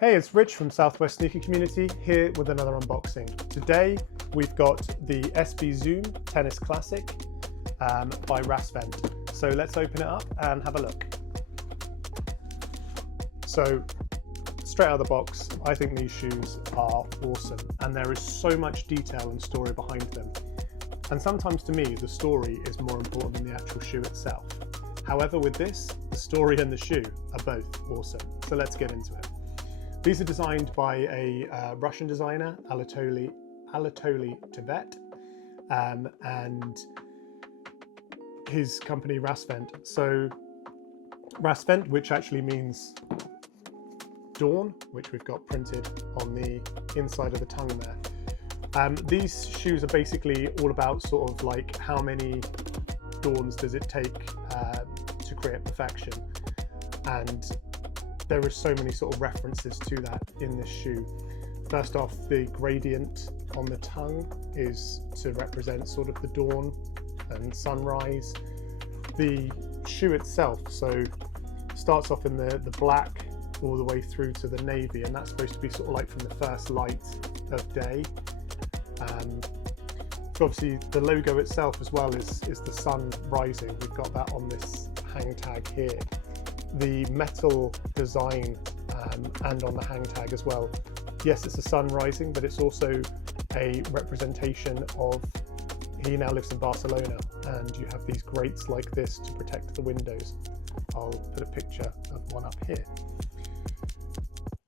Hey, it's Rich from Southwest Sneaker Community here with another unboxing. Today we've got the SB Zoom Tennis Classic by Rassvet. So let's open it up and have a look. So straight out of the box, I think these shoes are awesome and there is so much detail and story behind them. And sometimes to me, the story is more important than the actual shoe itself. However, with this, the story and the shoe are both awesome. So let's get into it. These are designed by a Russian designer, Anatoly Tibet, and his company Rassvet. So Rassvet, which actually means dawn, which we've got printed on the inside of the tongue there. These shoes are basically all about sort of like how many dawns does it take to create perfection, and there are so many sort of references to that in this shoe. First off, the gradient on the tongue is to represent sort of the dawn and sunrise. The shoe itself, so starts off in the black all the way through to the navy, and that's supposed to be sort of like from the first light of day. So obviously the logo itself as well is the sun rising. We've got that on this hang tag here. The metal design and on the hang tag as well. Yes, it's the sun rising, but it's also a representation of, he now lives in Barcelona, and you have these grates like this to protect the windows. I'll put a picture of one up here.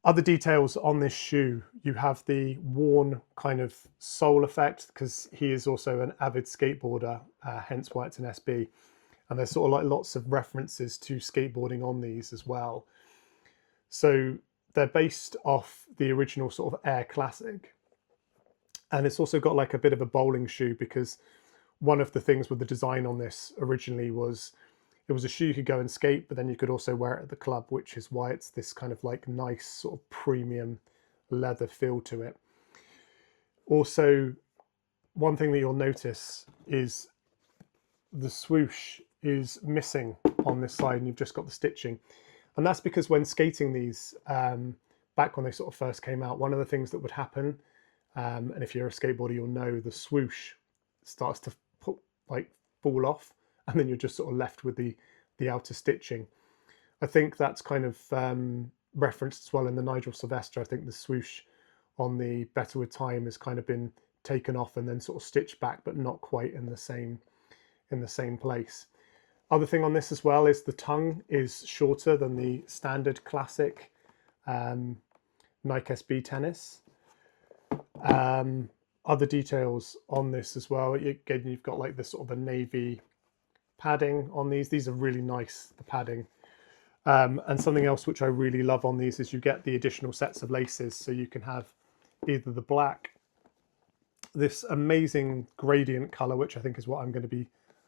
Other details on this shoe, you have the worn kind of sole effect, because he is also an avid skateboarder, hence why it's an SB. And there's sort of like lots of references to skateboarding on these as well. So they're based off the original sort of Air Classic. And it's also got like a bit of a bowling shoe, because one of the things with the design on this originally was it was a shoe you could go and skate, but then you could also wear it at the club, which is why it's this kind of like nice sort of premium leather feel to it. Also, one thing that you'll notice is the swoosh is missing on this side, and you've just got the stitching. And that's because when skating these, back when they sort of first came out, one of the things that would happen, and if you're a skateboarder, you'll know, the swoosh starts to fall off, and then you're just sort of left with the outer stitching. I think that's kind of referenced as well in the Nigel Sylvester. I think the swoosh on the Better With Time has kind of been taken off and then sort of stitched back, but not quite in the same place. Other thing on this as well is the tongue is shorter than the standard classic Nike SB tennis. Other details on this as well, again, you've got like this sort of a navy padding on these. These are really nice, the padding. And something else which I really love on these is you get the additional sets of laces, so you can have either the black, this amazing gradient color, which I think is what I'm going to be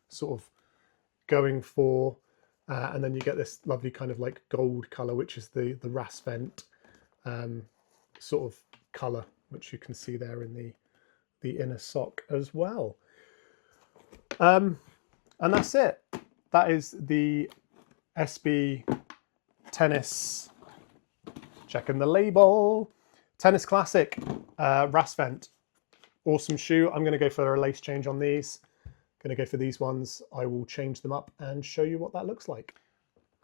sort of going for, and then you get this lovely kind of like gold color, which is the Rassvet sort of color, which you can see there in the inner sock as well. And that's it. That is the SB Tennis, checking the label, Tennis Classic, Rassvet. Awesome shoe. I'm going to go for a lace change on these. Going to go for these ones. I will change them up and show you what that looks like.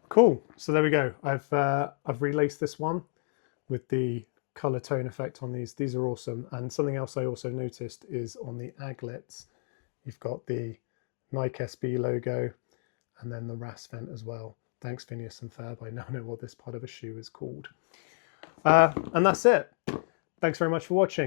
Cool. So there we go. I've relaced this one with the color tone effect on these. These are awesome. And something else I also noticed is on the aglets, you've got the Nike SB logo and then the Rassvet as well. Thanks, Phineas and Ferb. I now know what this part of a shoe is called. And that's it. Thanks very much for watching.